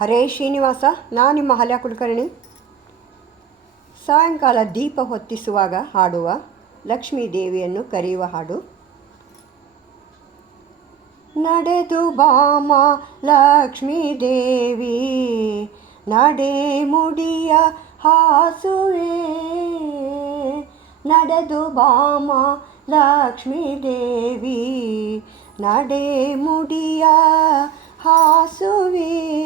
ಹರೇ ಶ್ರೀನಿವಾಸ, ನಾ ನಿಮ್ಮ ಹಲ್ಯ ಕುಲಕರ್ಣಿ. ಸಾಯಂಕಾಲ ದೀಪ ಹೊತ್ತಿಸುವಾಗ ಹಾಡುವ ಲಕ್ಷ್ಮೀ ದೇವಿಯನ್ನು ಕರೆಯುವ ಹಾಡು. ನಡೆದು ಬಾಮ ಲಕ್ಷ್ಮೀ ದೇವಿ, ನಡೆ ಮುಡಿಯ ಹಾಸುವೆ. ನಡೆದು ಬಾಮ ಲಕ್ಷ್ಮೀ ದೇವಿ, ನಡೆ ಮುಡಿಯ ಹಾಸುವೆ.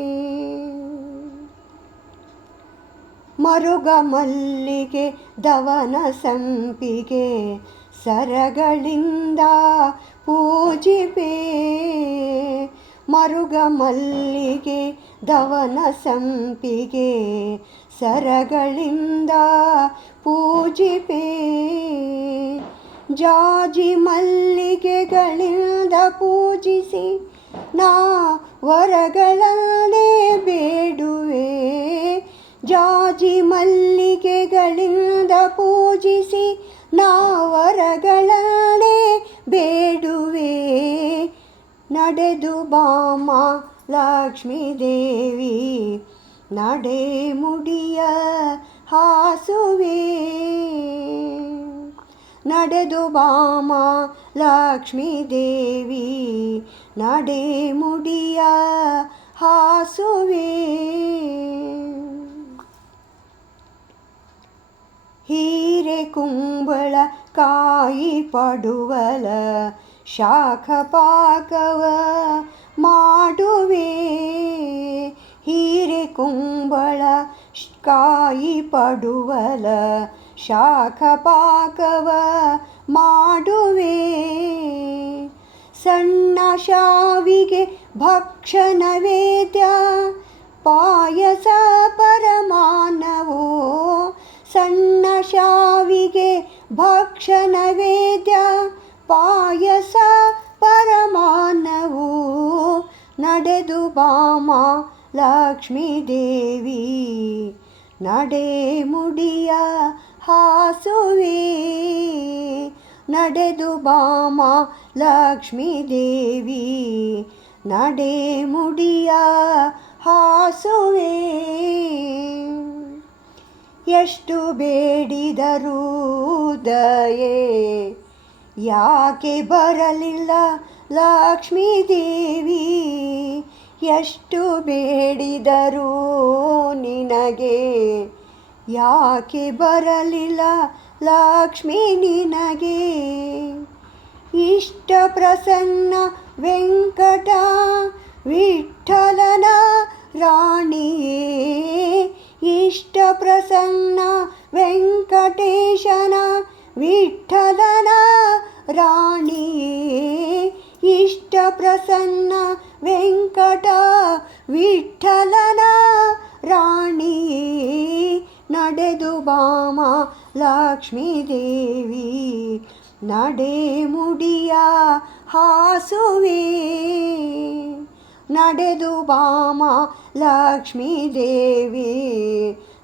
ಮರುಗ ಮಲ್ಲಿಗೆ, ದವನ ಸಂಪಿಗೆ, ಸರಗಳಿಂದ ಪೂಜಿಪೆ. ಮರುಗ ಮಲ್ಲಿಗೆ, ದವನ ಸಂಪಿಗೆ, ಸರಗಳಿಂದ ಪೂಜಿಪೆ. ಜಾಜಿ ಮಲ್ಲಿಗೆಗಳಿಂದ ಪೂಜಿಸಿ, ನಾ ವರಗಳನ್ನೇ ಬೇಡುವೆ. ಜಾಜಿ ಮಲ್ಲಿಗೆಗಳಿಂದ ಪೂಜಿಸಿ ನಾವರಗಳೇ ಬೇಡುವೆ. ನಡೆದು ಬಾಮ ಲಕ್ಷ್ಮೀ ದೇವಿ ನಡೆ ಮುಡಿಯ ಹಾಸುವೆ. ನಡೆದು ಬಾಮ ಲಕ್ಷ್ಮೀ ದೇವಿ ನಡೆ ಮುಡಿಯ ಹಾಸುವೆ. ಹೀರೆ ಕುಂಬಳ ಕಾಯಿ ಪಡುವಲ ಶಾಖ ಪಾಕವ ಮಾಡುವೆ. ಹೀರೆ ಕುಂಬಳ ಕಾಯಿ ಪಡುವಲ ಶಾಖ ಪಾಕವ ಮಾಡುವೆ. ಸಣ್ಣ ಶಾವಿಗೆ ಭಕ್ಷಣ ವೇದ್ಯ ಪಾಯಸ ಪರಮಾನವೋ. ಸಣ್ಣ ಶಾವಿಗೆ ಭಕ್ಷಣ ವೇದ್ಯ ಪಾಯಸ ಪರಮಾನವು ನಡೆದು ಬಾಮ ಲಕ್ಷ್ಮೀ ದೇವಿ. ನಡೆ ಮುಡಿಯ ಹಾಸುವೆ, ನಡೆದು ಬಾಮ ಲಕ್ಷ್ಮೀ ದೇವಿ. ನಡೆ ಮುಡಿಯ ಹಾಸುವೆ. ಎಷ್ಟು ಬೇಡಿದರೂ ದಯೆ ಯಾಕೆ ಬರಲಿಲ್ಲ ಲಕ್ಷ್ಮೀ ದೇವಿ? ಎಷ್ಟು ಬೇಡಿದರೂ ನಿನಗೆ ಯಾಕೆ ಬರಲಿಲ್ಲ ಲಕ್ಷ್ಮೀ ನಿನಗೆ? ಇಷ್ಟ ಪ್ರಸನ್ನ ವೆಂಕಟ ವಿಠಲನ ರಾಣಿಯೇ, ಇಷ್ಟ ಪ್ರಸನ್ನ ವೆಂಕಟೇಶನ ವಿಠಲನ ರಾಣಿಯೇ. ಇಷ್ಟ ಪ್ರಸನ್ನ ವೆಂಕಟ ವಿಠಲನ ರಾಣಿಯೇ. ನಡೆದು ಬಾಮ ಲಕ್ಷ್ಮೀ ದೇವಿ. ನಡೆ ಮುಡಿಯ ಹಾಸುವೆ. ನಡೆದು ಬಾಮ ಲಕ್ಷ್ಮೀ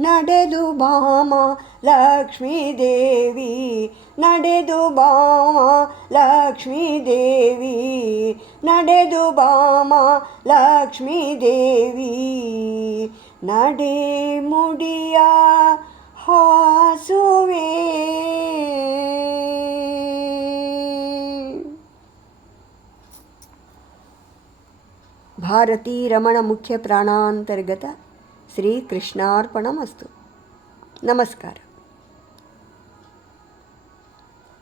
ನಡೆದು ಬಾಮ ಲಕ್ಷ್ಮೀ ದೇವಿ. ನಡೆದು ಬಾಮ ಲಕ್ಷ್ಮೀ ದೇವಿ. ನಡೆದು ಬಾಮ ಲಕ್ಷ್ಮೀ ದೇವಿ. ನಡೆ ಮುಡಿಯ ಹಾಸುವೆ. ಭಾರತೀ ರಮಣ ಮುಖ್ಯ ಪ್ರಾಣಾಂತರ್ಗತ ಶ್ರೀಕೃಷ್ಣಾರ್ಪಣಮಸ್ತು. ನಮಸ್ಕಾರ.